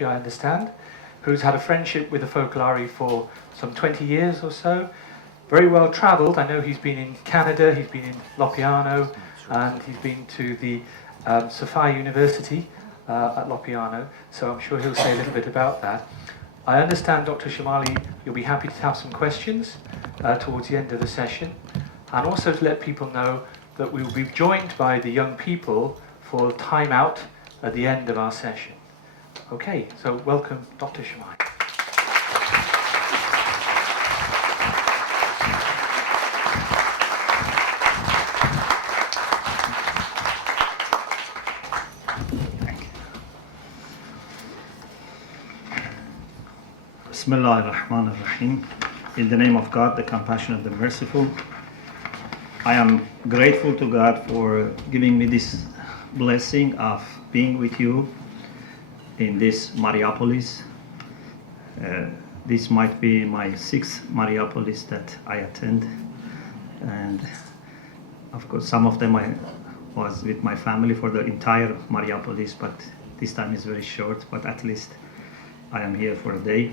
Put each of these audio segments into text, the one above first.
country, I understand, who's had a friendship with the Focolare for some 20 years or so. Very well travelled. I know he's been in Canada, he's been in Lopiano, and he's been to the Sophia University at Lopiano, so I'm sure he'll say a little bit about that. I understand, Dr. Shomali, you'll be happy to have some questions towards the end of the session, and also to let people know that we will be joined by the young people for time out at the end of our session. Okay, so welcome, Dr. Shomali. Bismillah ar-Rahman ar-Rahim. In the name of God, the compassionate, the merciful. I am grateful to God for giving me this blessing of being with you in this Mariapolis. This might be my 6th Mariapolis that I attend, and of course some of them I was with my family for the entire Mariapolis, but this time is very short, but at least I am here for a day.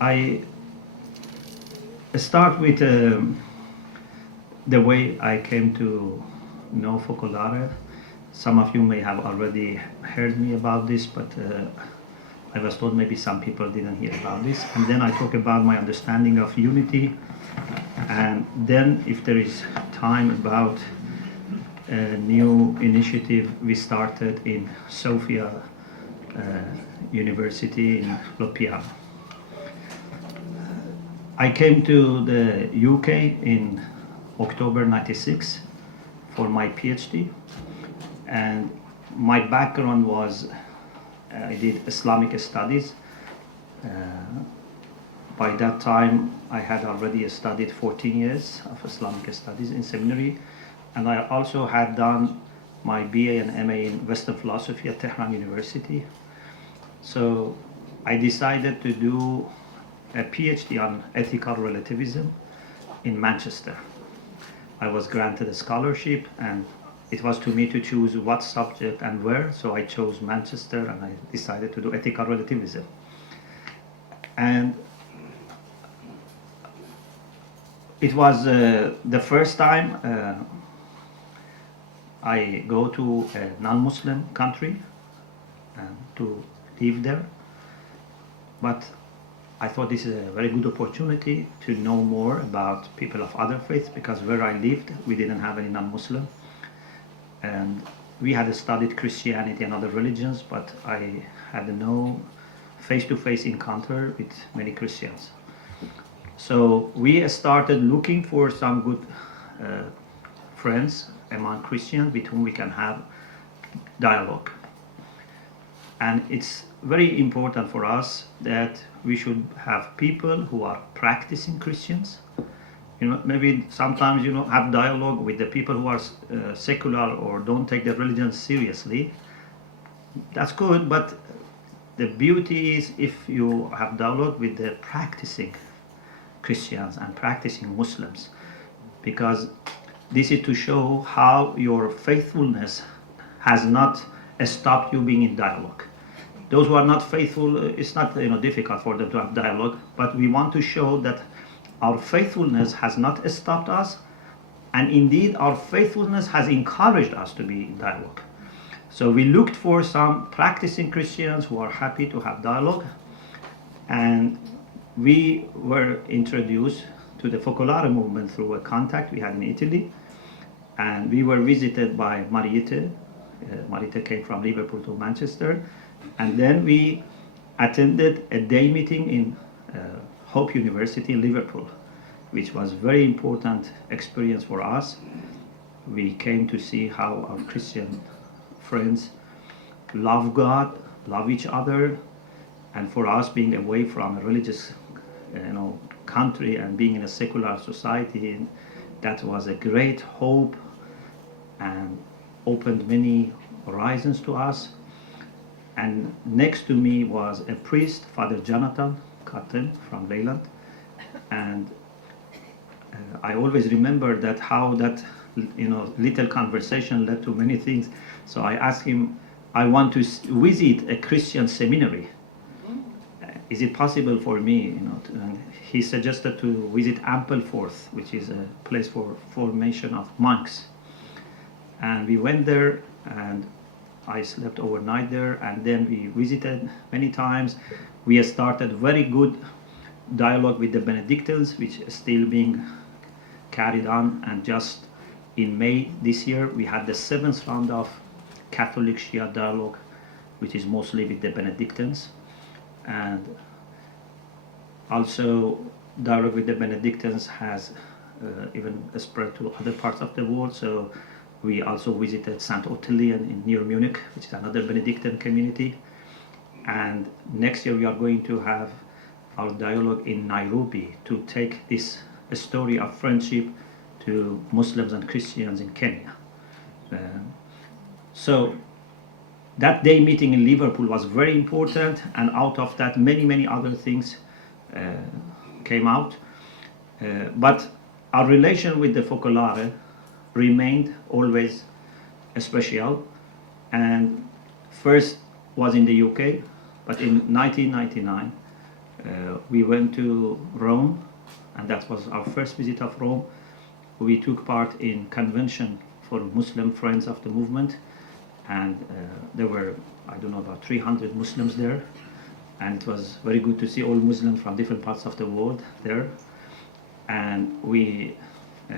I start with the way I came to know Focolare. Some of you may have already heard me about this, but I was told maybe some people didn't hear about this. And then I talk about my understanding of unity, and then if there is time, about a new initiative we started in Sophia University in Lopiano. I came to the UK in October '96 for my PhD, and my background was I did Islamic studies. By that time I had already studied 14 years of Islamic studies in seminary, and I also had done my BA and MA in Western philosophy at Tehran University. So I decided to do a PhD on ethical relativism in Manchester. I was granted a scholarship, and it was to me to choose what subject and where, so I chose Manchester, and I decided to do ethical relativism. And it was the first time I go to a non-Muslim country to live there, but I thought this is a very good opportunity to know more about people of other faiths, because where I lived we didn't have any non-Muslim, and we had studied Christianity and other religions, but I had no face-to-face encounter with many Christians. So we started looking for some good friends among Christians with whom we can have dialogue. And it's very important for us that we should have people who are practicing Christians. You know, maybe sometimes, have dialogue with the people who are secular or don't take their religion seriously. That's good, but the beauty is if you have dialogue with the practicing Christians and practicing Muslims, because this is to show how your faithfulness has not stopped you being in dialogue. Those who are not faithful, it's not difficult for them to have dialogue, but we want to show that our faithfulness has not stopped us, and indeed our faithfulness has encouraged us to be in dialogue. So we looked for some practicing Christians who are happy to have dialogue, and we were introduced to the Focolare Movement through a contact we had in Italy, and we were visited by Mariette. Mariette came from Liverpool to Manchester, and then we attended a day meeting in Hope University in Liverpool, which was a very important experience for us. We came to see how our Christian friends love God, love each other, and for us, being away from a religious country and being in a secular society, that was a great hope and opened many horizons to us. And next to me was a priest, Father Jonathan Cotton from Leyland, and I always remember how that little conversation led to many things. So I asked him, I want to visit a Christian seminary. Is it possible for me, and he suggested to visit Ampleforth, which is a place for formation of monks. And we went there, and I slept overnight there, and then we visited many times. We started very good dialogue with the Benedictines, which is still being carried on, and just in May this year, we had the 7th round of Catholic Shia dialogue, which is mostly with the Benedictines. And also dialogue with the Benedictines has even spread to other parts of the world. So we also visited St. Ottilien near Munich, which is another Benedictine community. And next year we are going to have our dialogue in Nairobi to take this story of friendship to Muslims and Christians in Kenya. So that day meeting in Liverpool was very important, and out of that many other things came out. But our relation with the Focolare remained always special, and first was in the UK, but in 1999 we went to Rome, and that was our first visit of Rome. We took part in convention for Muslim friends of the movement, and there were, I don't know, about 300 Muslims there, and it was very good to see all Muslims from different parts of the world there. And we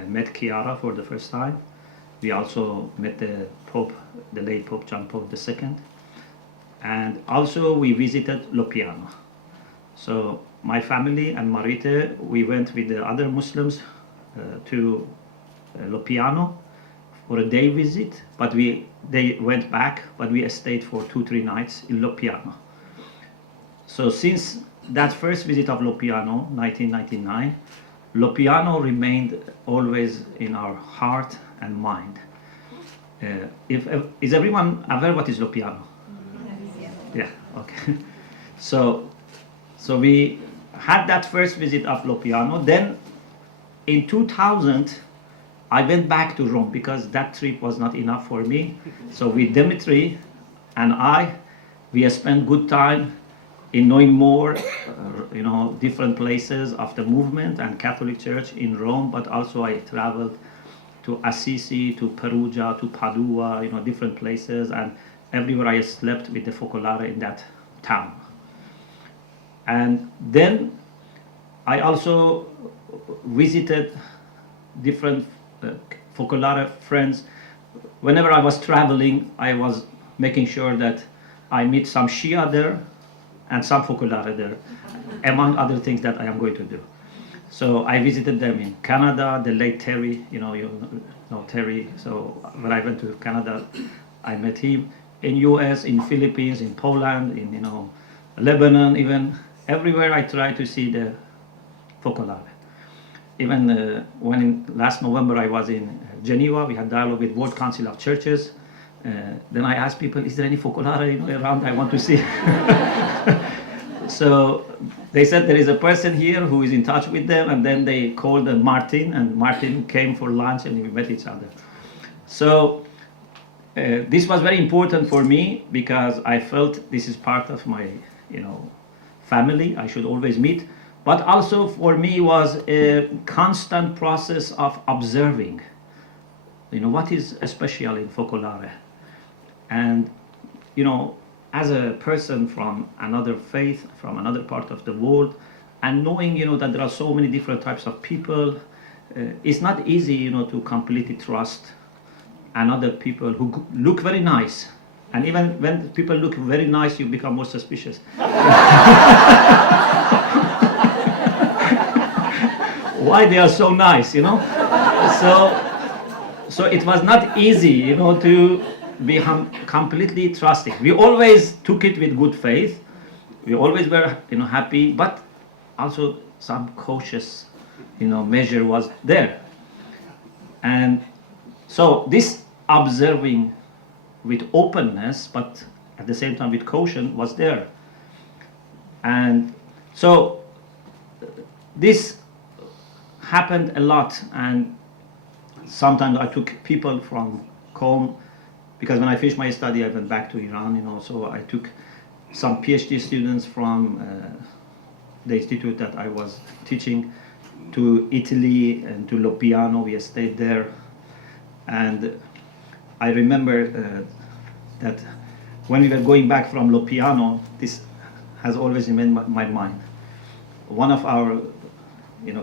met Chiara for the first time. We also met the Pope, the late Pope John Paul II, and also we visited Lopiano. So my family and Marite, we went with the other Muslims to Lopiano for a day visit, but they went back, but we stayed for 2-3 nights in Lopiano. So since that first visit of Lopiano, 1999, Lopiano remained always in our heart and mind. Is everyone aware what is Lopiano? Yeah, okay. So we had that first visit of Lopiano. Then in 2000, I went back to Rome because that trip was not enough for me. So with Dimitri and we spent good time in knowing more, different places of the movement and Catholic Church in Rome, but also I traveled to Assisi, to Perugia, to Padua, different places, and everywhere I slept with the Focolare in that town. And then I also visited different Focolare friends. Whenever I was traveling, I was making sure that I meet some Shia there and some Focolare there, among other things that I am going to do. So I visited them in Canada, the late Terry, you know Terry. So when I went to Canada, I met him. In US, in Philippines, in Poland, in Lebanon, even everywhere I try to see the Focolare. Even when last November I was in Geneva, we had dialogue with World Council of Churches. Then I asked people, is there any Focolare around? I want to see. So they said there is a person here who is in touch with them, and then they called Martin, and Martin came for lunch, and we met each other. So this was very important for me because I felt this is part of my, family. I should always meet. But also for me was a constant process of observing, what is special in Focolare. And, as a person from another faith, from another part of the world, and knowing, that there are so many different types of people, it's not easy, to completely trust another people who look very nice. And even when people look very nice, you become more suspicious. Why they are so nice, So it was not easy, to be completely trusting. We always took it with good faith. We always were, happy, but also some cautious, measure was there. And so this observing with openness, but at the same time with caution, was there. And so this happened a lot, and sometimes I took people from home because when I finished my study, I went back to Iran, so I took some PhD students from the institute that I was teaching to Italy and to Lopiano. We stayed there, and I remember that when we were going back from Lopiano, this has always remained my mind. One of our,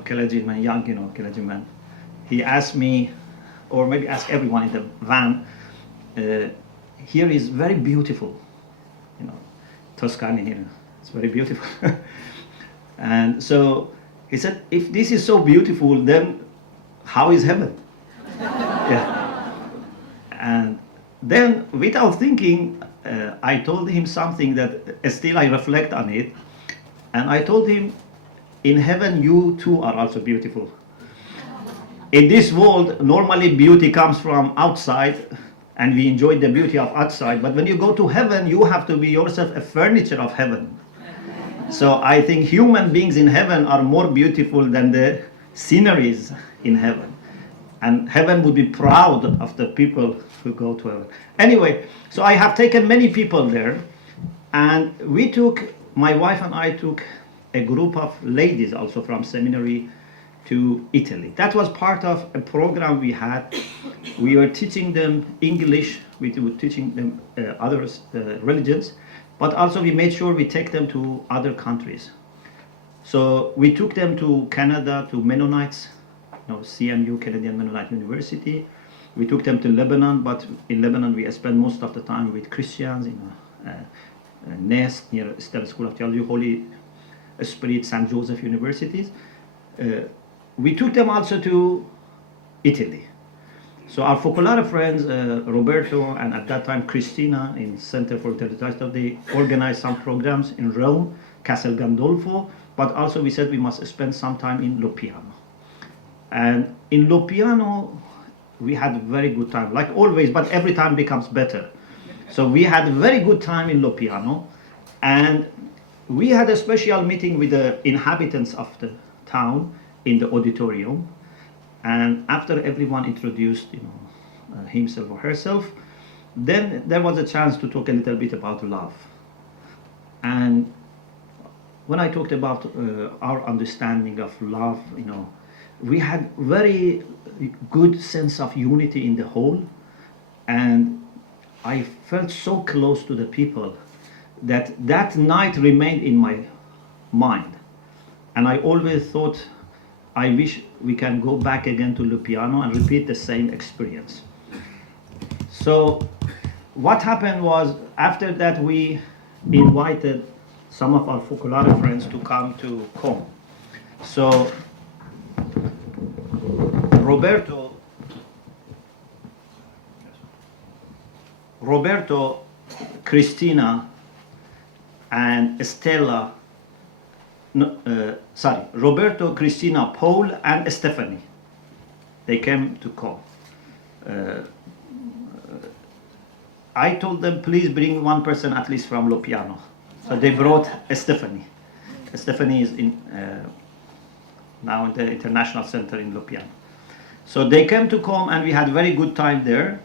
clergymen, young, clergymen, he asked me, or maybe asked everyone in the van, here is very beautiful, Tuscany here, it's very beautiful. And so he said, if this is so beautiful, then how is heaven? Yeah. And then, without thinking, I told him something that still I reflect on it. And I told him, in heaven, you too are also beautiful. In this world, normally beauty comes from outside, and we enjoy the beauty of outside. But when you go to heaven, you have to be yourself a furniture of heaven. So I think human beings in heaven are more beautiful than the sceneries in heaven. And heaven would be proud of the people who go to heaven. Anyway, so I have taken many people there, and my wife and I took a group of ladies also from seminary to Italy. That was part of a program we had. We were teaching them English, we were teaching them other religions, but also we made sure we take them to other countries. So we took them to Canada, to Mennonites, CMU, Canadian Mennonite University. We took them to Lebanon, but in Lebanon we spent most of the time with Christians in Nest, near Stella School of Theology, Holy Spirit, St. Joseph universities. We took them also to Italy. So our Focolare friends, Roberto and at that time Cristina in Center for Intellectual Study, they organized some programs in Rome, Castel Gandolfo, but also we said we must spend some time in Lopiano. And in Lopiano, we had a very good time, like always, but every time becomes better. So we had a very good time in Lopiano, and we had a special meeting with the inhabitants of the town in the auditorium. And after everyone introduced himself or herself, then there was a chance to talk a little bit about love. And when I talked about our understanding of love, we had very good sense of unity in the whole, and I felt so close to the people that night remained in my mind. And I always thought, I wish we can go back again to Lopiano and repeat the same experience. So what happened was, after that we invited some of our Focolare friends to come to Com. So Roberto, Cristina, and Stella, Roberto, Cristina, Paul, and Stephanie. They came to come. I told them, please bring one person at least from Lopiano. So they brought Stephanie. Stephanie is now in the International Center in Lopiano. So they came to come, and we had a very good time there.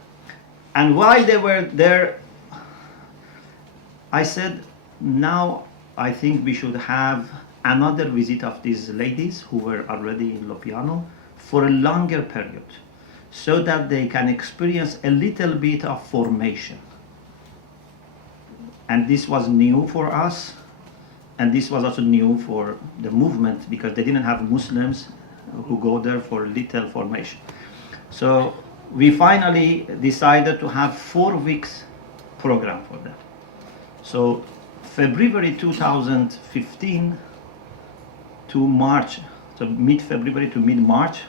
And while they were there, I said, now I think we should have another visit of these ladies who were already in Lopiano for a longer period, so that they can experience a little bit of formation. And this was new for us, and this was also new for the movement, because they didn't have Muslims who go there for little formation. So we finally decided to have 4 weeks program for them. So February 2015 to March, so mid-February to mid-March,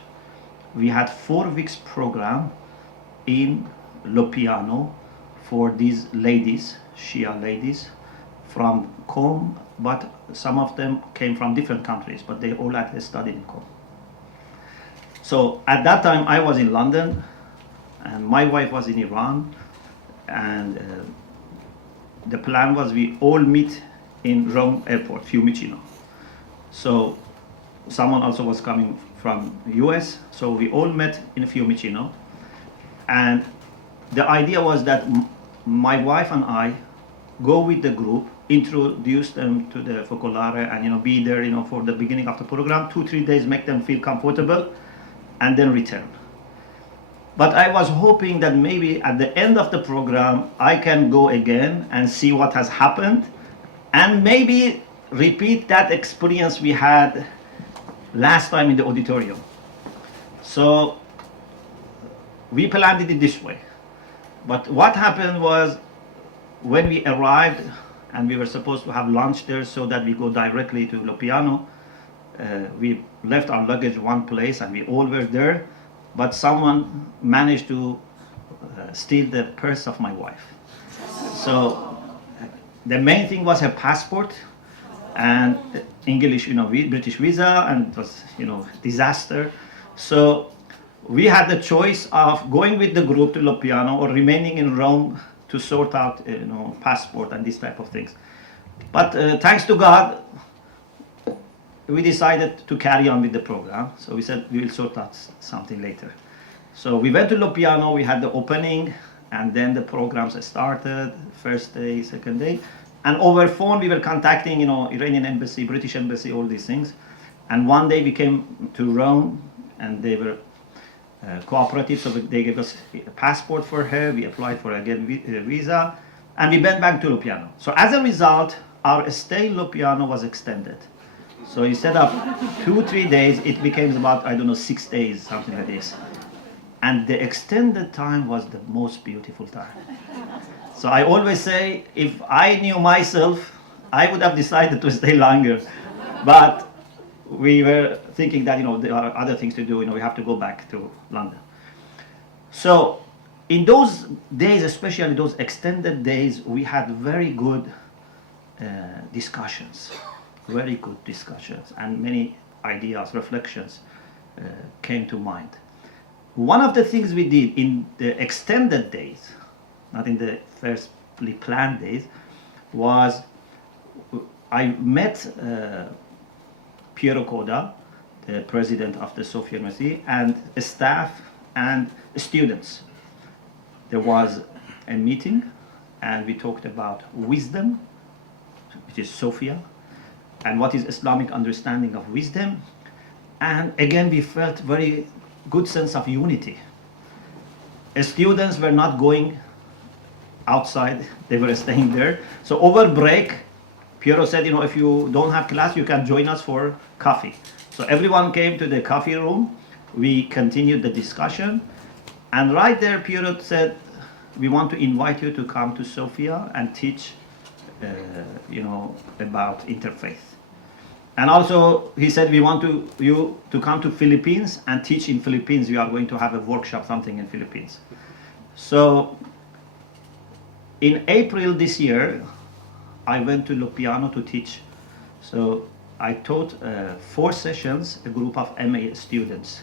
we had 4 weeks program in Lopiano for these ladies, Shia ladies from Com, but some of them came from different countries, but they all actually studied in Com. So at that time I was in London, and my wife was in Iran, and the plan was we all meet in Rome airport, Fiumicino. So someone also was coming from US, so we all met in Fiumicino, and the idea was that my wife and I go with the group, introduce them to the Focolare, and be there for the beginning of the program, 2-3 days, make them feel comfortable, and then return. But I was hoping that maybe at the end of the program I can go again and see what has happened, and maybe repeat that experience we had last time in the auditorium. So we planned it this way. But what happened was, when we arrived and we were supposed to have lunch there so that we go directly to Lopiano, we left our luggage one place and we all were there, but someone managed to steal the purse of my wife. So the main thing was her passport and English, British visa, and it was, disaster. So we had the choice of going with the group to Lopiano or remaining in Rome to sort out, passport and these type of things. But thanks to God, we decided to carry on with the program. So we said we will sort out something later. So we went to Lopiano, we had the opening, and then the programs started, first day, second day. And over phone, we were contacting, Iranian embassy, British embassy, all these things. And one day we came to Rome, and they were cooperative, so they gave us a passport for her. We applied for again visa, and we went back to Lopiano. So as a result, our stay in Lopiano was extended. So instead of 2-3 days, it became about 6 days, something like this. And the extended time was the most beautiful time. So I always say, if I knew myself, I would have decided to stay longer. But we were thinking that, there are other things to do, we have to go back to London. So in those days, especially those extended days, we had very good discussions, and many ideas, reflections came to mind. One of the things we did in the extended days, not in the firstly planned days, was I met Piero Coda, the president of the Sofia University, and staff and students. There was a meeting, and we talked about wisdom, which is Sophia, and what is Islamic understanding of wisdom. And again, we felt very good sense of unity. Students were not going outside, they were staying there. So over break, Piero said, if you don't have class, you can join us for coffee. So everyone came to the coffee room. We continued the discussion. And right there, Piero said, we want to invite you to come to Sofia and teach, about interfaith. And also, he said, we want you to come to Philippines and teach in Philippines. We are going to have a workshop, something in Philippines. So in April this year, I went to Lopiano to teach. So I taught 4 sessions, a group of MA students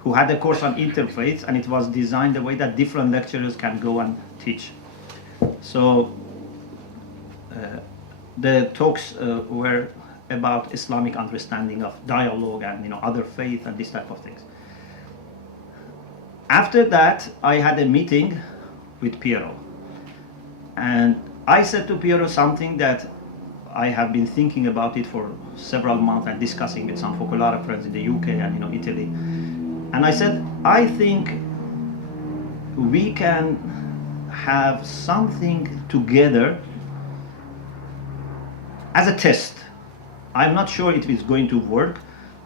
who had a course on interfaith, and it was designed the way that different lecturers can go and teach. So the talks were about Islamic understanding of dialogue and other faith and this type of things. After that, I had a meeting with Piero, and I said to Piero something that I have been thinking about it for several months and discussing with some Focolare friends in the UK and Italy. And I said, I think we can have something together as a test. I'm not sure if it's going to work,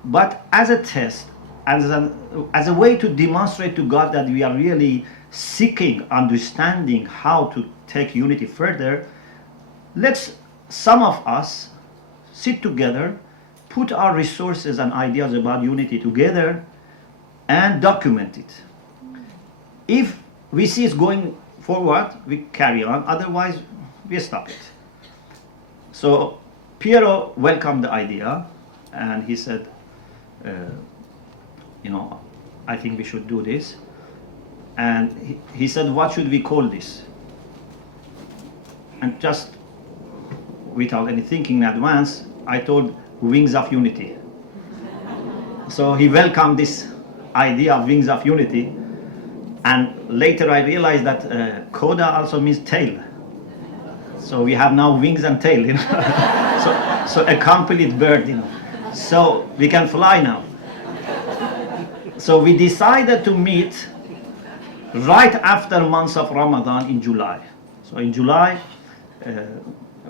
but as a test, as a way to demonstrate to God that we are really seeking understanding how to take unity further, let's some of us sit together, put our resources and ideas about unity together, and document it. If we see it's going forward, we carry on, otherwise we stop it. So Piero welcomed the idea, and he said, I think we should do this. And he said, what should we call this? And just without any thinking in advance, I told Wings of Unity. So he welcomed this idea of Wings of Unity. And later I realized that Koda also means tail. So we have now wings and tail, you know. so a complete bird, you know. So we can fly now. So we decided to meet right after months of Ramadan in July. So in July,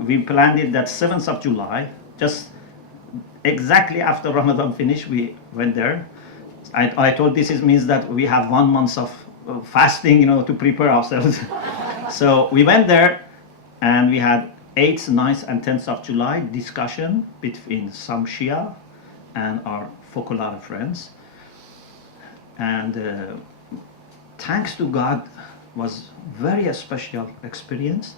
we planned it that 7th of July, just exactly after Ramadan finished, we went there. I told means that we have 1 month of fasting, you know, to prepare ourselves. So we went there, and we had 8th, 9th, and 10th of July discussion between some Shia and our Focolare friends. And thanks to God, was very special experience.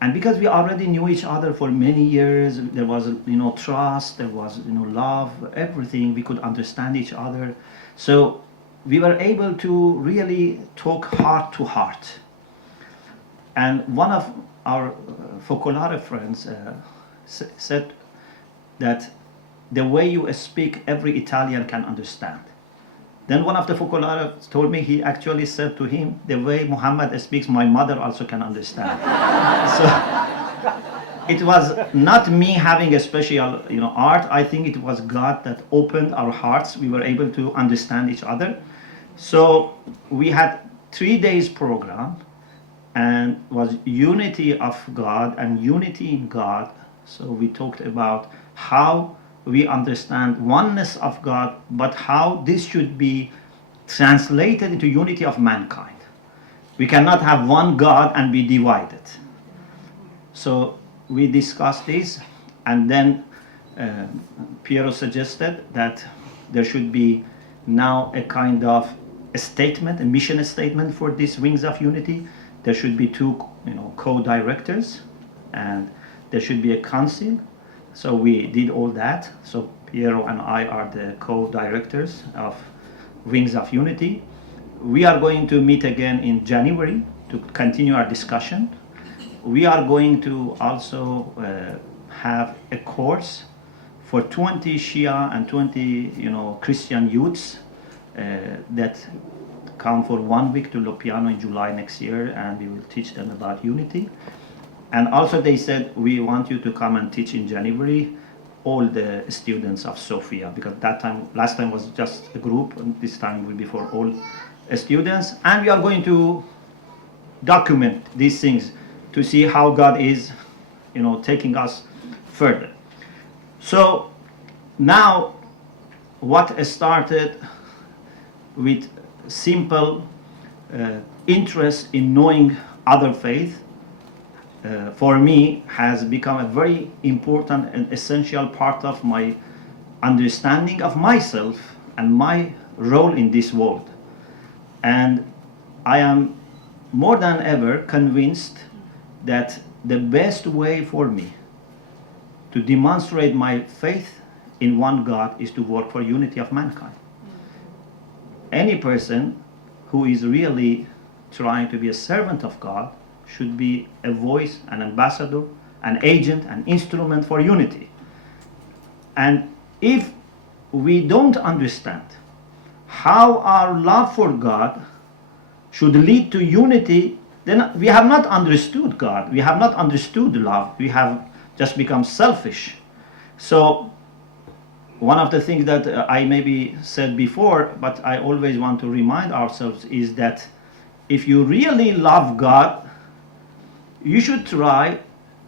And because we already knew each other for many years, there was, you know, trust, there was, you know, love, everything. We could understand each other. So we were able to really talk heart to heart. And one of our Focolare friends said that the way you speak, every Italian can understand. Then one of the Focolare told me, he actually said to him, the way Muhammad speaks, my mother also can understand. So it was not me having a special, you know, art. I think it was God that opened our hearts. We were able to understand each other. So we had 3 days program, and was unity of God and unity in God. So we talked about how we understand oneness of God, but how this should be translated into unity of mankind. We cannot have one God and be divided. So we discussed this, and then Piero suggested that there should be now a kind of a statement, a mission statement for these Wings of Unity. There should be 2, you know, co-directors, and there should be a council. So we did all that. So Piero and I are the co-directors of Wings of Unity. We are going to meet again in January to continue our discussion. We are going to also have a course for 20 Shia and 20, you know, Christian youths that come for 1 week to Lopiano in July next year, and we will teach them about unity. And also they said, we want you to come and teach in January all the students of Sofia, because last time was just a group, and this time will be for all students. And we are going to document these things to see how God is, you know, taking us further. So now what started with simple interest in knowing other faith, for me has become a very important and essential part of my understanding of myself and my role in this world. And I am more than ever convinced that the best way for me to demonstrate my faith in one God is to work for unity of mankind. Any person who is really trying to be a servant of God should be a voice, an ambassador, an agent, an instrument for unity. And if we don't understand how our love for God should lead to unity, then we have not understood God. We have not understood love. We have just become selfish. So one of the things that I maybe said before, but I always want to remind ourselves, is that if you really love God, you should try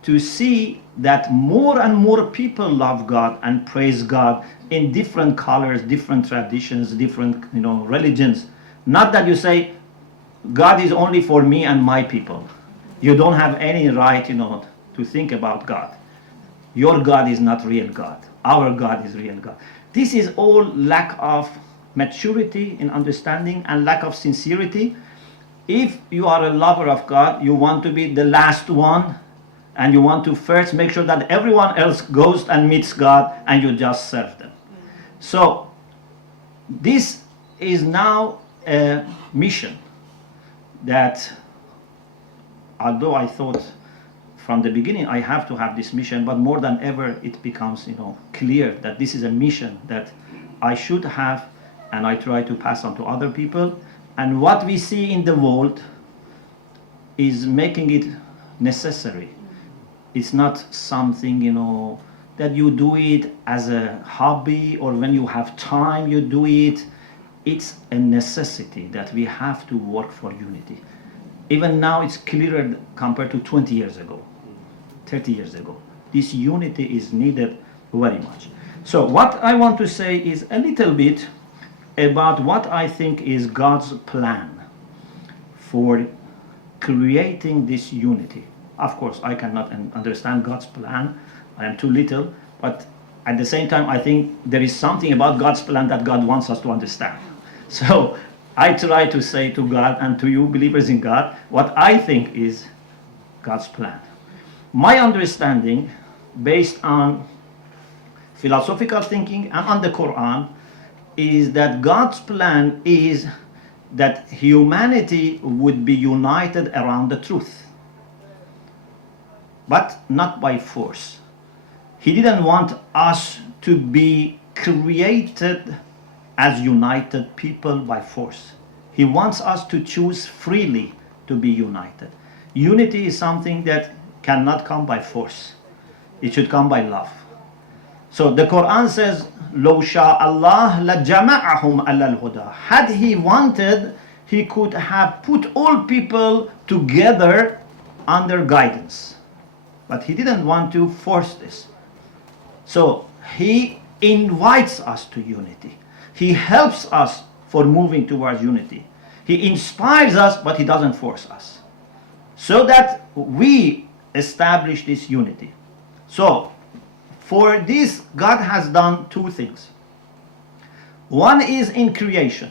to see that more and more people love God and praise God in different colors, different traditions, different, you know, religions. Not that you say, God is only for me and my people. You don't have any right, you know, to think about God. Your God is not real God. Our God is real God. This is all lack of maturity in understanding and lack of sincerity. If you are a lover of God, you want to be the last one, and you want to first make sure that everyone else goes and meets God, and you just serve them. So this is now a mission that, although I thought from the beginning I have to have this mission, but more than ever it becomes, you know, clear that this is a mission that I should have, and I try to pass on to other people. And what we see in the world is making it necessary. It's not something, that you do it as a hobby or when you have time you do it. It's a necessity that we have to work for unity. Even now it's clearer compared to 20 years ago, 30 years ago. This unity is needed very much. So what I want to say is a little bit about what I think is God's plan for creating this unity. Of course, I cannot understand God's plan. I am too little, but at the same time, I think there is something about God's plan that God wants us to understand. So I try to say to God and to you believers in God what I think is God's plan. My understanding, based on philosophical thinking and on the Quran, is that God's plan is that humanity would be united around the truth, but not by force. He didn't want us to be created as united people by force. He wants us to choose freely to be united. Unity is something that cannot come by force. It should come by love. So the Quran says, لو شاء الله لجمعهم على الهدى. Had he wanted, he could have put all people together under guidance. But he didn't want to force this. So he invites us to unity. He helps us for moving towards unity. He inspires us, but he doesn't force us. So that we establish this unity. So for this, God has done two things. One is in creation.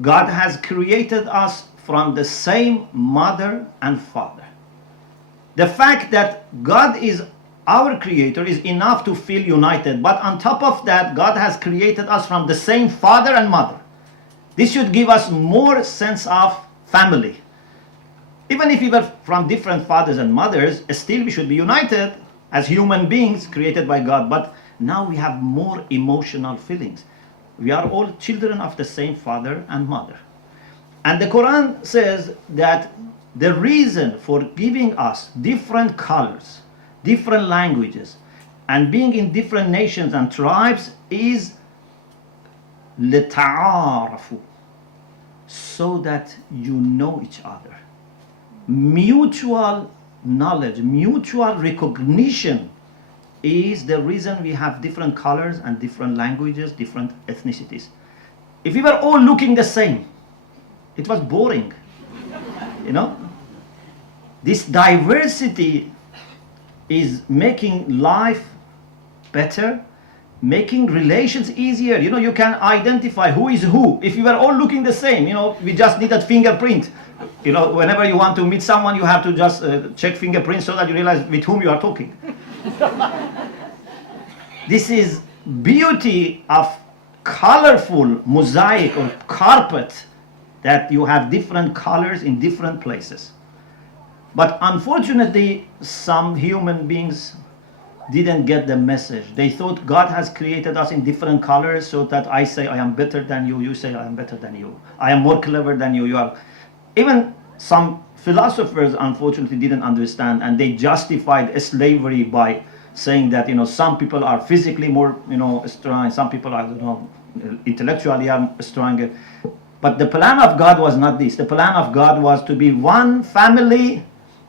God has created us from the same mother and father. The fact that God is our creator is enough to feel united, but on top of that, God has created us from the same father and mother. This should give us more sense of family. Even if we were from different fathers and mothers, still we should be united as human beings created by God. But now we have more emotional feelings. We are all children of the same father and mother. And the Quran says that the reason for giving us different colors, different languages, and being in different nations and tribes is لِتَعَارَفُوا, so that you know each other. Mutual knowledge, mutual recognition is the reason we have different colors and different languages, different ethnicities. If we were all looking the same, it was boring. This diversity is making life better, making relations easier. You can identify who is who. If you were all looking the same, we just needed fingerprint. Whenever you want to meet someone, you have to just check fingerprints so that you realize with whom you are talking. This is beauty of colorful mosaic or carpet, that you have different colors in different places. But unfortunately, some human beings didn't get the message. They thought God has created us in different colors so that I say I am better than you, you say I am better than you. I am more clever than you, you are. Even some philosophers unfortunately didn't understand, and they justified slavery by saying that some people are physically more strong, some people are intellectually are stronger. But the plan of God was not this. The plan of God was to be one family,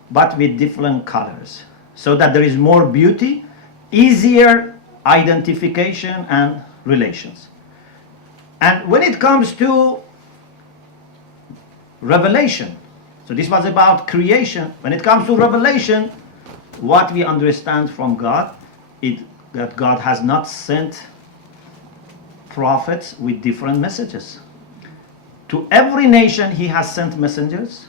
but with different colors, so that there is more beauty, easier identification and relations. And when it comes to revelation, so this was about creation. When it comes to revelation, what we understand from God is that God has not sent prophets with different messages. To every nation he has sent messengers,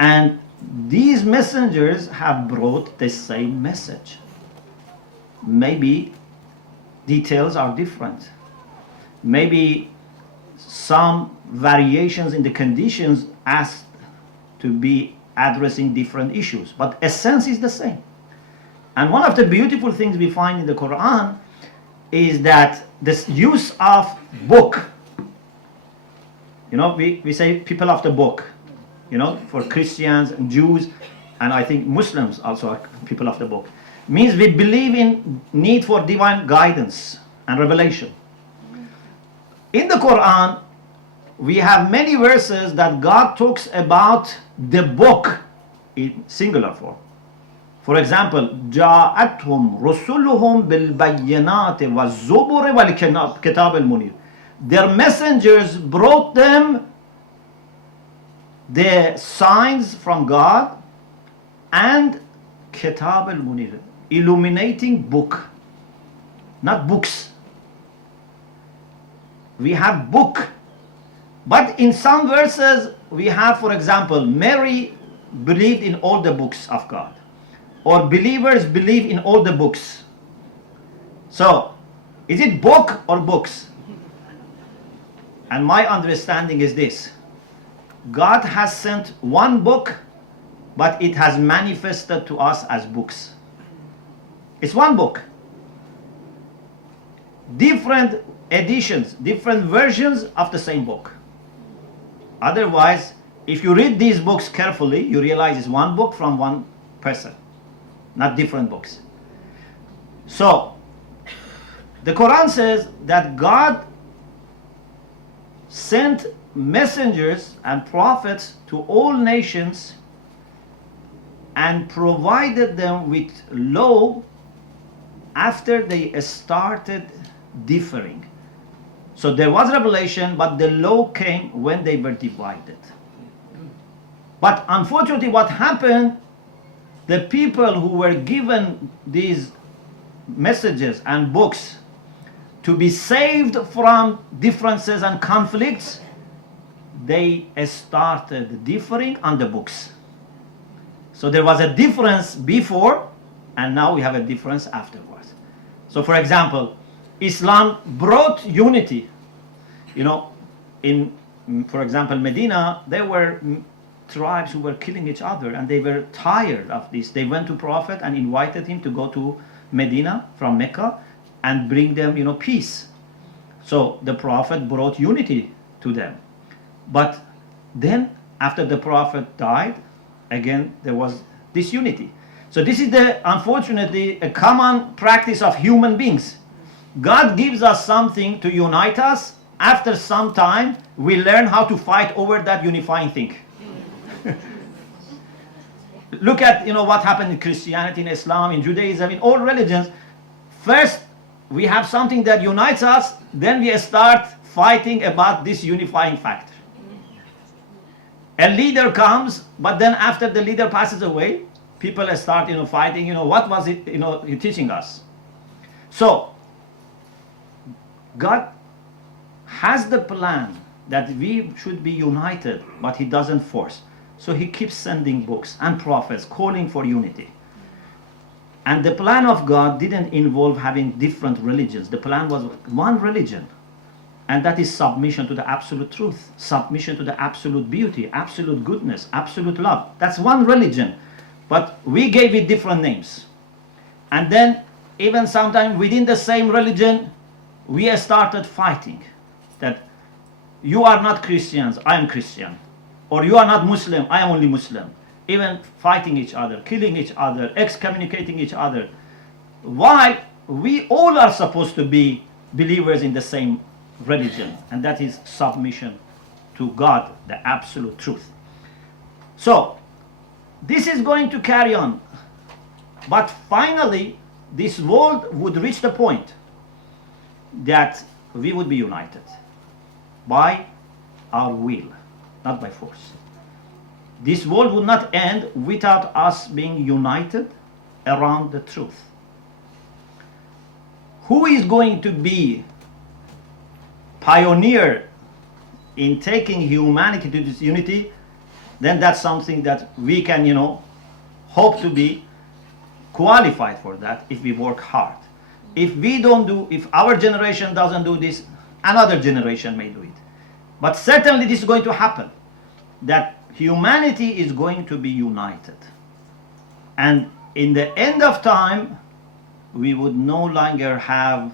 and these messengers have brought the same message. Maybe details are different. Maybe some variations in the conditions asked to be addressing different issues, but essence is the same. And one of the beautiful things we find in the Quran is that this use of book You know, we say people of the book, you know, for Christians and Jews, and I think Muslims also are people of the book. Means we believe in need for divine guidance and revelation. In the Quran, we have many verses that God talks about the book in singular form. For example, جاءتهم رسلهم بالبينات والزبر والكتاب المنير. Their messengers brought them the signs from God and Kitab al-Munir, illuminating book, not books. We have book, but in some verses we have, for example, Mary believed in all the books of God, or believers believe in all the books. So, is it book or books? And my understanding is this: God has sent one book, but it has manifested to us as books. It's one book. Different editions, different versions of the same book. Otherwise, if you read these books carefully, you realize it's one book from one person, not different books. So, the Quran says that God sent messengers and prophets to all nations and provided them with law after they started differing. So there was revelation, but the law came when they were divided. But unfortunately, what happened, the people who were given these messages and books to be saved from differences and conflicts, they started differing on the books. So there was a difference before, and now we have a difference afterwards. So for example, Islam brought unity. You know, in, for example, Medina, there were tribes who were killing each other, and they were tired of this. They went to Prophet and invited him to go to Medina from Mecca and bring them, you know, peace. So the Prophet brought unity to them. But then, after the Prophet died, again there was disunity. So this is unfortunately a common practice of human beings. God gives us something to unite us. After some time, we learn how to fight over that unifying thing. Look at, you know, what happened in Christianity, in Islam, in Judaism, in all religions. First, we have something that unites us, then we start fighting about this unifying factor. A leader comes, but then after the leader passes away, people start, you know, fighting, you know, what was it, you know, teaching us? So, God has the plan that we should be united, but He doesn't force. So He keeps sending books and prophets calling for unity. And the plan of God didn't involve having different religions. The plan was one religion. And that is submission to the absolute truth, submission to the absolute beauty, absolute goodness, absolute love. That's one religion. But we gave it different names. And then, even sometimes within the same religion, we started fighting. That you are not Christians, I am Christian. Or you are not Muslim, I am only Muslim. Even fighting each other, killing each other, excommunicating each other. Why? We all are supposed to be believers in the same religion, and that is submission to God, the absolute truth. So, this is going to carry on. But finally, this world would reach the point that we would be united by our will, not by force. This world would not end without us being united around the truth. Who is going to be pioneer in taking humanity to this unity? Then that's something that we can, you know, hope to be qualified for that if we work hard. If we don't do, if our generation doesn't do this, another generation may do it. But certainly this is going to happen, that humanity is going to be united. And in the end of time, we would no longer have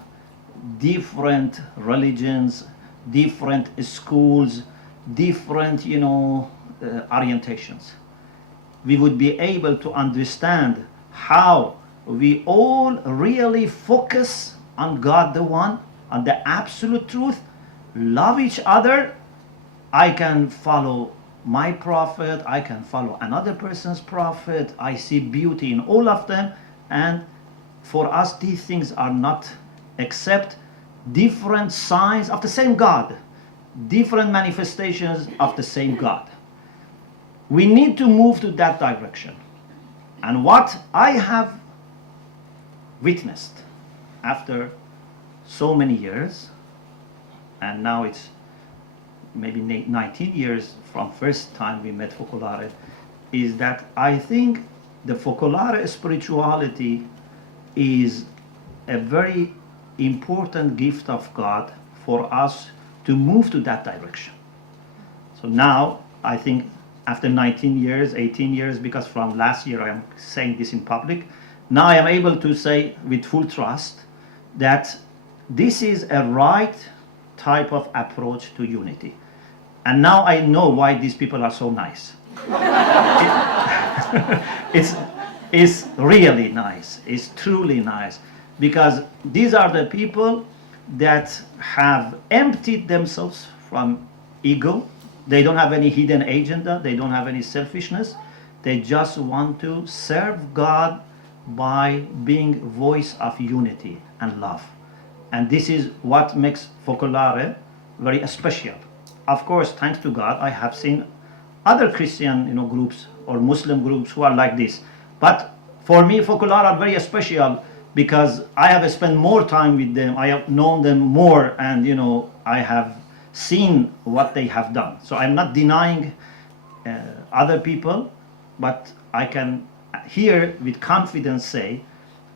different religions, different schools, different, orientations. We would be able to understand how we all really focus on God the One, on the absolute truth, love each other. I can follow my prophet, I can follow another person's prophet, I see beauty in all of them, and for us these things are not except different signs of the same God, different manifestations of the same God. We need to move to that direction. And what I have witnessed after so many years, and now it's maybe 19 years from first time we met Focolare, is that I think the Focolare spirituality is a very important gift of God for us to move to that direction. So now I think after 19 years, 18 years, because from last year I am saying this in public, now I am able to say with full trust that this is a right type of approach to unity. And now I know why these people are so nice. It's really nice. It's truly nice. Because these are the people that have emptied themselves from ego. They don't have any hidden agenda. They don't have any selfishness. They just want to serve God by being voice of unity and love. And this is what makes Focolare very special. Of course, thanks to God, I have seen other Christian groups or Muslim groups who are like this. But for me, Focolare are very special because I have spent more time with them. I have known them more, and I have seen what they have done. So I'm not denying other people, but I can here with confidence say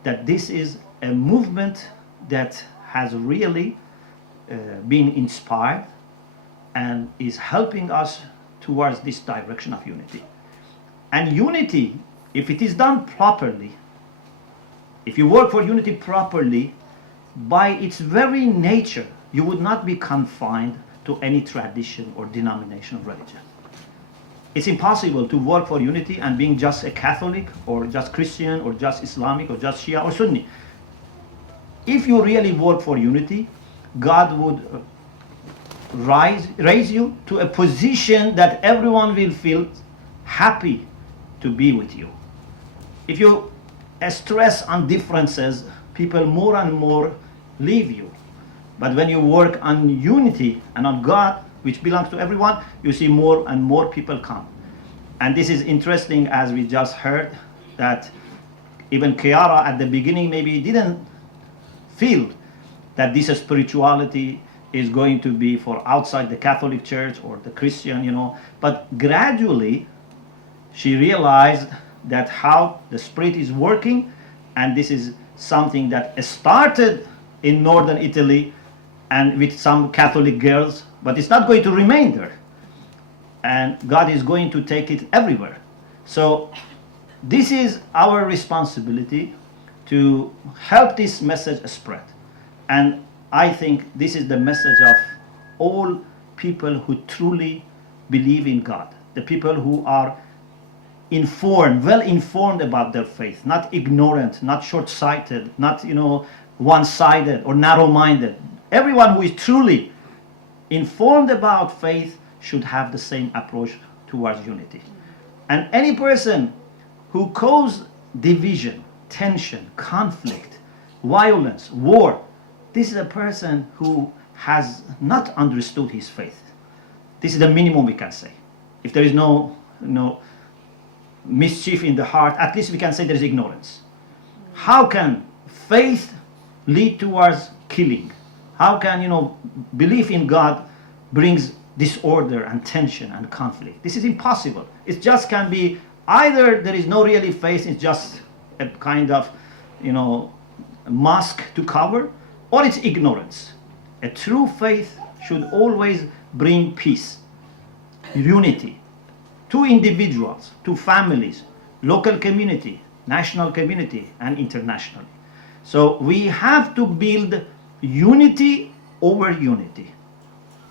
that this is a movement that has really been inspired and is helping us towards this direction of unity. And unity, if it is done properly, if you work for unity properly, by its very nature, you would not be confined to any tradition or denomination of religion. It's impossible to work for unity and being just a Catholic or just Christian or just Islamic or just Shia or Sunni. If you really work for unity, God would raise you to a position that everyone will feel happy to be with you. If you stress on differences, people more and more leave you. But when you work on unity and on God, which belongs to everyone, you see more and more people come. And this is interesting, as we just heard, that even Chiara at the beginning maybe didn't feel that this spirituality is going to be for outside the Catholic Church or the Christian, but gradually she realized that how the Spirit is working, and this is something that started in northern Italy and with some Catholic girls, but it's not going to remain there. And God is going to take it everywhere. So this is our responsibility to help this message spread. And I think this is the message of all people who truly believe in God, the people who are informed, well informed about their faith, not ignorant, not short-sighted, not one-sided or narrow-minded. Everyone who is truly informed about faith should have the same approach towards unity. And any person who causes division, tension, conflict, violence, war, this is a person who has not understood his faith. This is the minimum we can say. If there is no mischief in the heart, at least we can say there is ignorance. How can faith lead towards killing? How can belief in God brings disorder and tension and conflict? This is impossible. It just can be either there is no really faith, it's just a kind of mask to cover, or it's ignorance. A true faith should always bring peace, unity, to individuals, to families, local community, national community, and internationally. So we have to build unity over unity.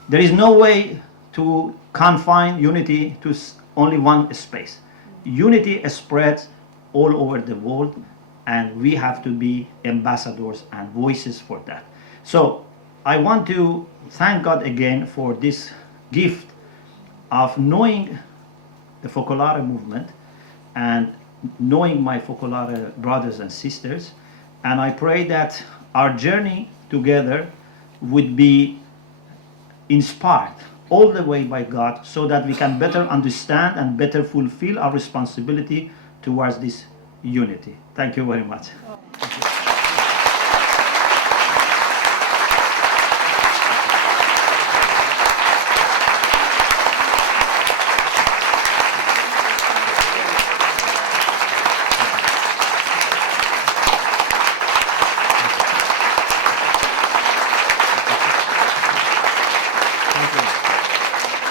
There is no way to confine unity to only one space. Unity spreads all over the world, and we have to be ambassadors and voices for that. So I want to thank God again for this gift of knowing the Focolare movement and knowing my Focolare brothers and sisters. And I pray that our journey together would be inspired all the way by God, so that we can better understand and better fulfill our responsibility towards this unity. Thank you very much.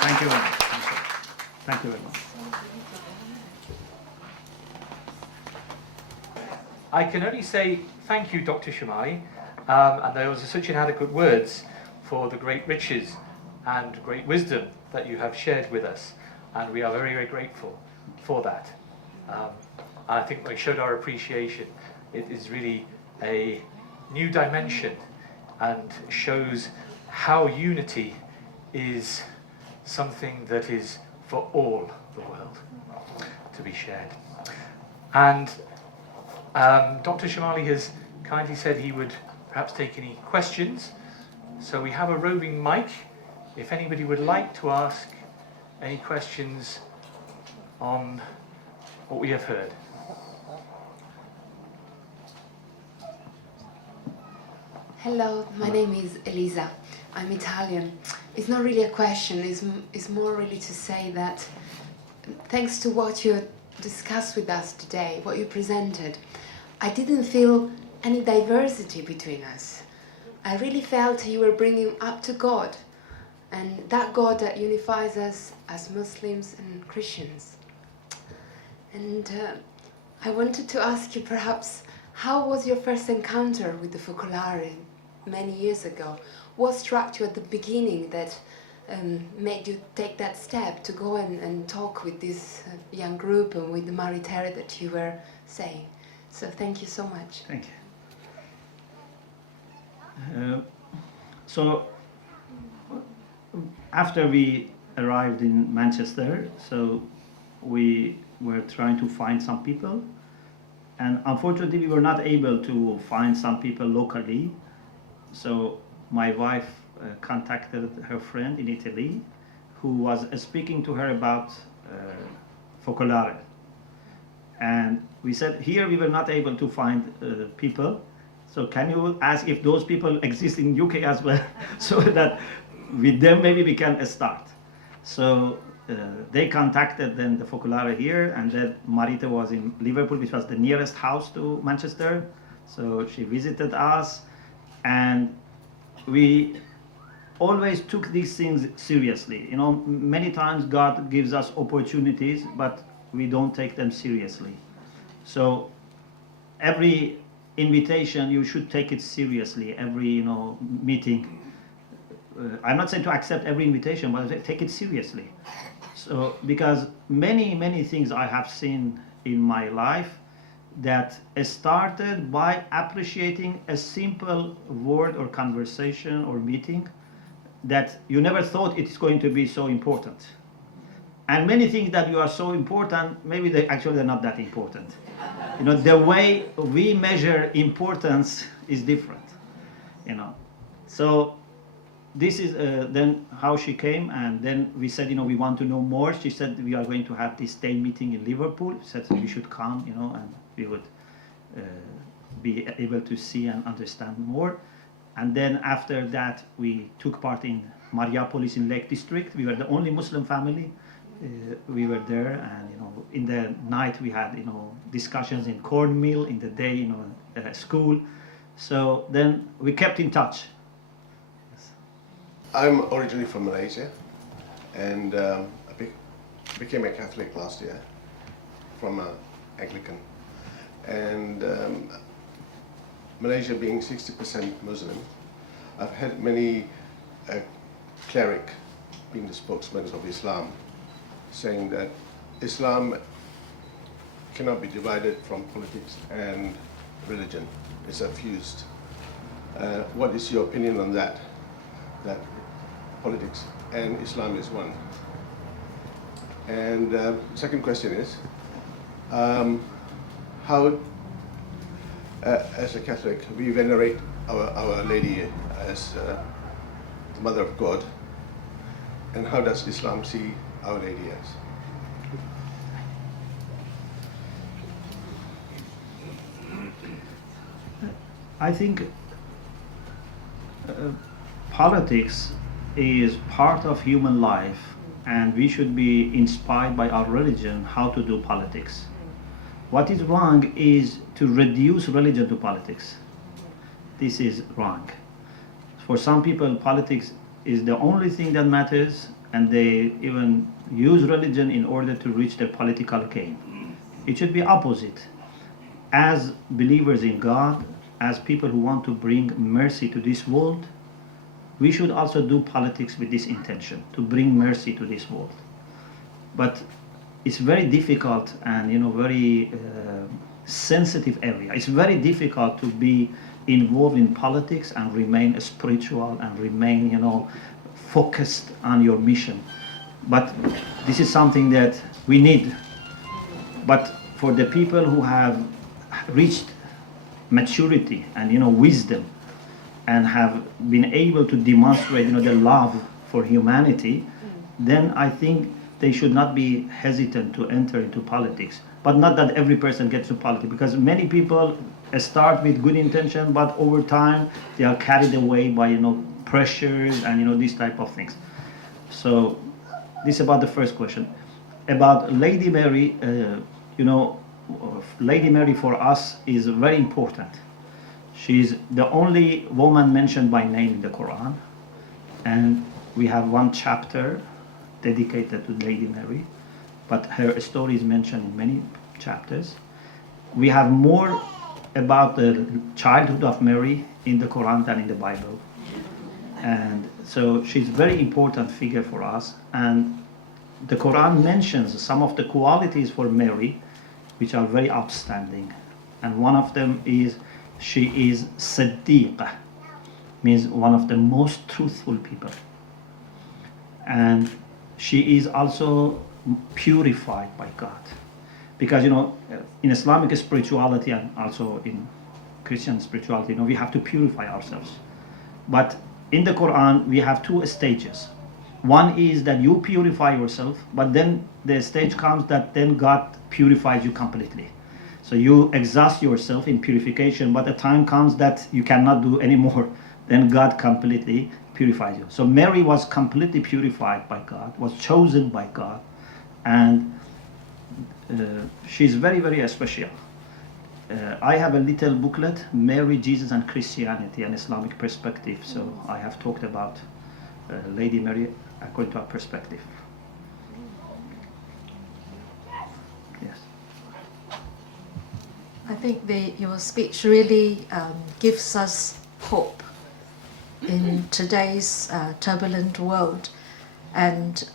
Thank you very much. Thank you very much. I can only say thank you, Dr. Shomali, and those are such inadequate words for the great riches and great wisdom that you have shared with us, and we are very, very grateful for that. And I think we showed our appreciation. It is really a new dimension and shows how unity is something that is for all the world to be shared. And Dr. Shomali has kindly said he would perhaps take any questions. So we have a roving mic. If anybody would like to ask any questions on what we have heard. Hello, my name is Elisa. I'm Italian. It's not really a question, it's more really to say that thanks to what you discussed with us today, what you presented, I didn't feel any diversity between us. I really felt you were bringing up to God, and that God that unifies us as Muslims and Christians. And I wanted to ask you perhaps, how was your first encounter with the Focolare many years ago? What struck you at the beginning that made you take that step to go and talk with this young group and with the Maritere that you were saying? So thank you so much. Thank you. So after we arrived in Manchester, so we were trying to find some people, and unfortunately we were not able to find some people locally. So my wife contacted her friend in Italy, who was speaking to her about Focolare. And we said, here we were not able to find people, so can you ask if those people exist in UK as well, so that with them maybe we can start. So they contacted then the Focolare here, and then Marita was in Liverpool, which was the nearest house to Manchester. So she visited us, and we always took these things seriously. You know, many times God gives us opportunities, but we don't take them seriously. So every invitation, you should take it seriously. Every meeting. I'm not saying to accept every invitation, but take it seriously. So because many things I have seen in my life that started by appreciating a simple word or conversation or meeting that you never thought it's going to be so important. And many things that you are so important, maybe they're not that important. You know, the way we measure importance is different, you know. So this is then how she came, and then we said, we want to know more. She said, we are going to have this day meeting in Liverpool. She said we should come, and we would be able to see and understand more. And then after that, we took part in Mariapolis in Lake District. We were the only Muslim family. We were there, and in the night we had discussions in cornmeal, in the day school. So then we kept in touch. Yes. I'm originally from Malaysia, and I became a Catholic last year from Anglican. And Malaysia being 60% Muslim, I've had many cleric being the spokesman of Islam, saying that Islam cannot be divided from politics and religion. It's a fused. What is your opinion on that? That politics and Islam is one. And second question is, how, as a Catholic, we venerate Our Lady as the Mother of God, and how does Islam see Our Lady as? I think politics is part of human life, and we should be inspired by our religion how to do politics. What is wrong is to reduce religion to politics. This is wrong. For some people, politics is the only thing that matters, and they even use religion in order to reach their political gain. It should be opposite. As believers in God, as people who want to bring mercy to this world, we should also do politics with this intention, to bring mercy to this world. But it's very difficult and very sensitive area. It's very difficult to be involved in politics and remain spiritual and remain focused on your mission. But this is something that we need. But for the people who have reached maturity and wisdom and have been able to demonstrate the love for humanity, then I think they should not be hesitant to enter into politics. But not that every person gets to politics, because many people start with good intention, but over time they are carried away by pressures and these type of things. So this is about the first question. About Lady Mary, Lady Mary for us is very important. She's the only woman mentioned by name in the Quran, and we have one chapter dedicated to Lady Mary, but her story is mentioned in many chapters. We have more about the childhood of Mary in the Quran than in the Bible, and so she's a very important figure for us. And the Quran mentions some of the qualities for Mary which are very outstanding, and one of them is she is Siddiqah, means one of the most truthful people, and she is also purified by God, because in Islamic spirituality and also in Christian spirituality, we have to purify ourselves. But in the Quran we have two stages. One is that you purify yourself, but then the stage comes that then God purifies you completely. So you exhaust yourself in purification, but the time comes that you cannot do anymore. Then God completely purifies you. So Mary was completely purified by God, was chosen by God, and she's very, very special. I have a little booklet, Mary, Jesus and Christianity, an Islamic perspective. So I have talked about Lady Mary according to our perspective. Yes. I think your speech really gives us hope in today's turbulent world, and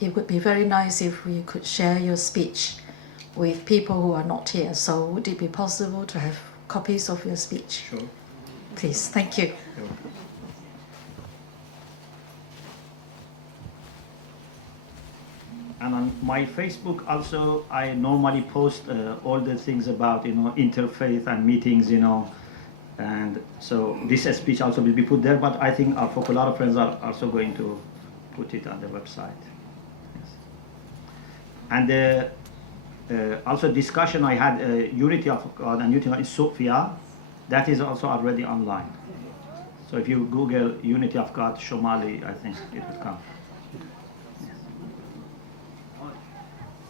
it would be very nice if we could share your speech with people who are not here. So would it be possible to have copies of your speech? Sure. Please, thank you. Sure. And on my Facebook also, I normally post all the things about interfaith and meetings, and so this speech also will be put there. But I think our Focolare friends are also going to put it on the website. Yes. And also discussion I had unity of God and unity in Sophia, that is also already online. So if you Google unity of God Shomali, I think it would come.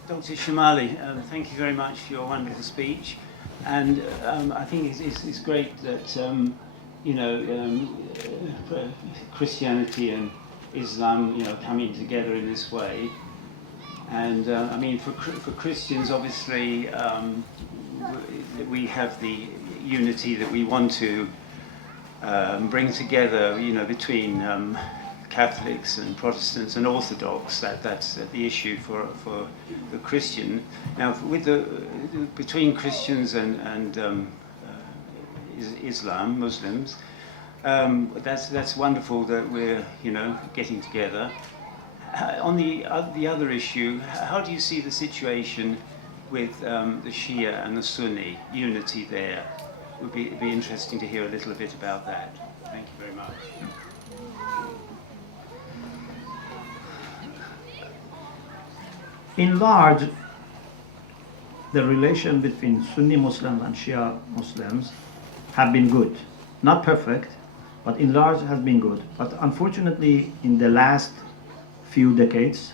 Dr. Shomali, thank you very much for your wonderful speech, and I think it's great that Christianity and Islam coming together in this way, and I mean for Christians obviously we have the unity that we want to bring together between Catholics and Protestants and Orthodox. That's the issue for the Christian. Now, with between Christians and Islam, Muslims, that's wonderful that we're getting together. On the other issue, how do you see the situation with the Shia and the Sunni unity there? It would be interesting to hear a little bit about that. Thank you very much. In large, the relation between Sunni Muslims and Shia Muslims have been good. Not perfect, but in large has been good. But unfortunately, in the last few decades,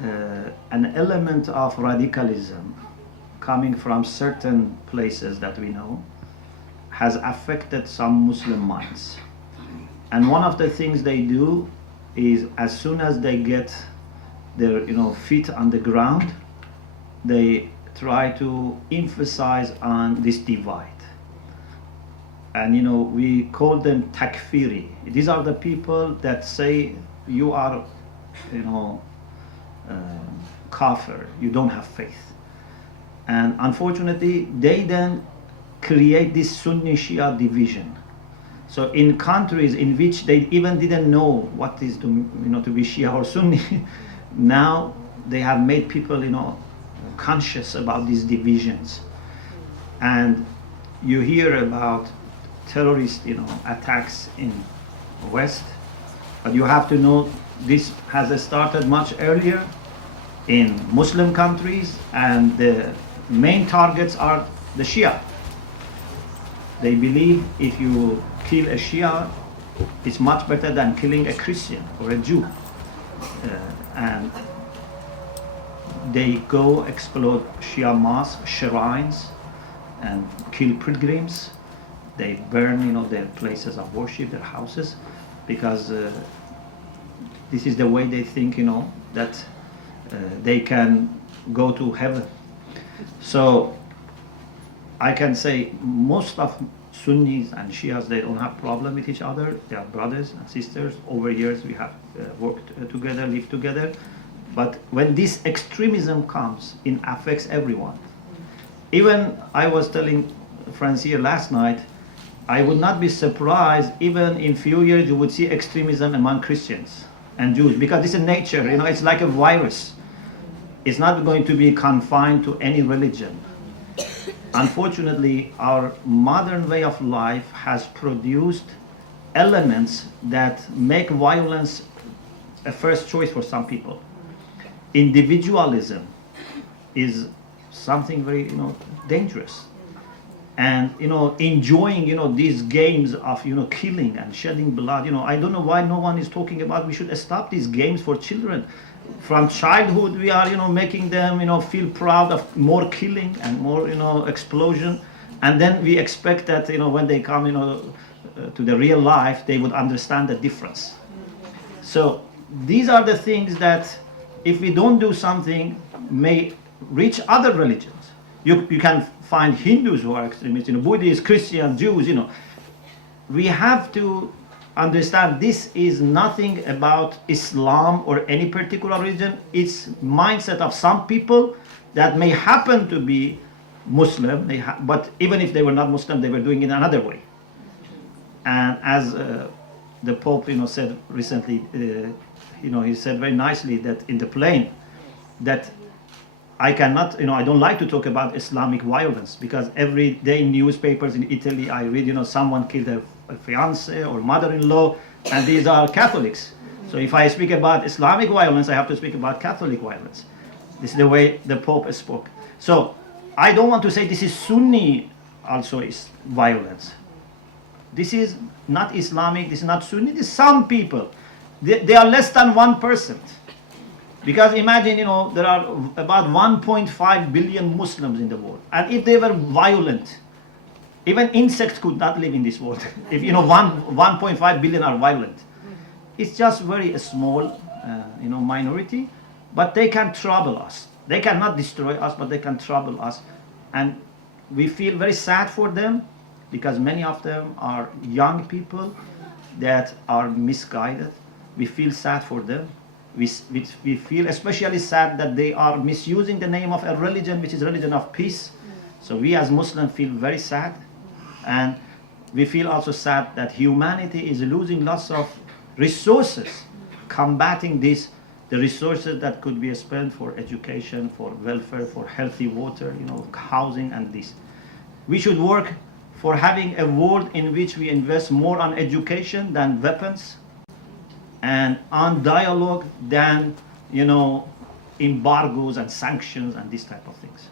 an element of radicalism coming from certain places that we know has affected some Muslim minds. And one of the things they do is, as soon as they get their feet on the ground, they try to emphasize on this divide. And we call them takfiri. These are the people that say you are kafir, you don't have faith. And unfortunately, they then create this Sunni-Shia division. So in countries in which they even didn't know what is to be Shia or Sunni, now they have made people conscious about these divisions. And you hear about terrorist attacks in West, but you have to know this has started much earlier in Muslim countries, and the main targets are the Shia. They believe if you kill a Shia, it's much better than killing a Christian or a Jew. And they go explode Shia mosques, shrines, and kill pilgrims. They burn, their places of worship, their houses, because this is the way they think, that they can go to heaven. So I can say most of Sunnis and Shias, they don't have problem with each other. They are brothers and sisters. Over years we have worked together, lived together. But when this extremism comes, it affects everyone. Even I was telling friends here last night, I would not be surprised even in few years you would see extremism among Christians and Jews, because this is nature, it's like a virus. It's not going to be confined to any religion. Unfortunately, our modern way of life has produced elements that make violence a first choice for some people. Individualism is something very dangerous. And enjoying these games of killing and shedding blood. I don't know why no one is talking about we should stop these games for children. From childhood we are making them feel proud of more killing and more explosion, and then we expect that when they come to the real life they would understand the difference. So these are the things that if we don't do something may reach other religions. You can find Hindus who are extremists, Buddhists, Christians, Jews, We have to understand this is nothing about Islam or any particular religion. It's mindset of some people that may happen to be Muslim, but even if they were not Muslim, they were doing it another way. And as the Pope, said recently, he said very nicely that in the plane, that I cannot, I don't like to talk about Islamic violence, because every day in newspapers in Italy I read, someone killed a fiance or mother-in-law, and these are Catholics. So if I speak about Islamic violence, I have to speak about Catholic violence. This is the way the Pope spoke. So I don't want to say this is Sunni also is violence. This is not Islamic, this is not Sunni, this is some people. They are less than 1%. Because imagine, there are about 1.5 billion Muslims in the world. And if they were violent, even insects could not live in this world. If 1.5 billion are violent. It's just very small, minority, but they can trouble us. They cannot destroy us, but they can trouble us. And we feel very sad for them, because many of them are young people. that are misguided. We feel sad for them. We feel especially sad that they are misusing the name of a religion which is a religion of peace. So we as Muslims feel very sad, and we feel also sad that humanity is losing lots of resources combating this, the resources that could be spent for education, for welfare, for healthy water, housing and this. We should work for having a world in which we invest more on education than weapons, and on dialogue than embargoes and sanctions and this type of things.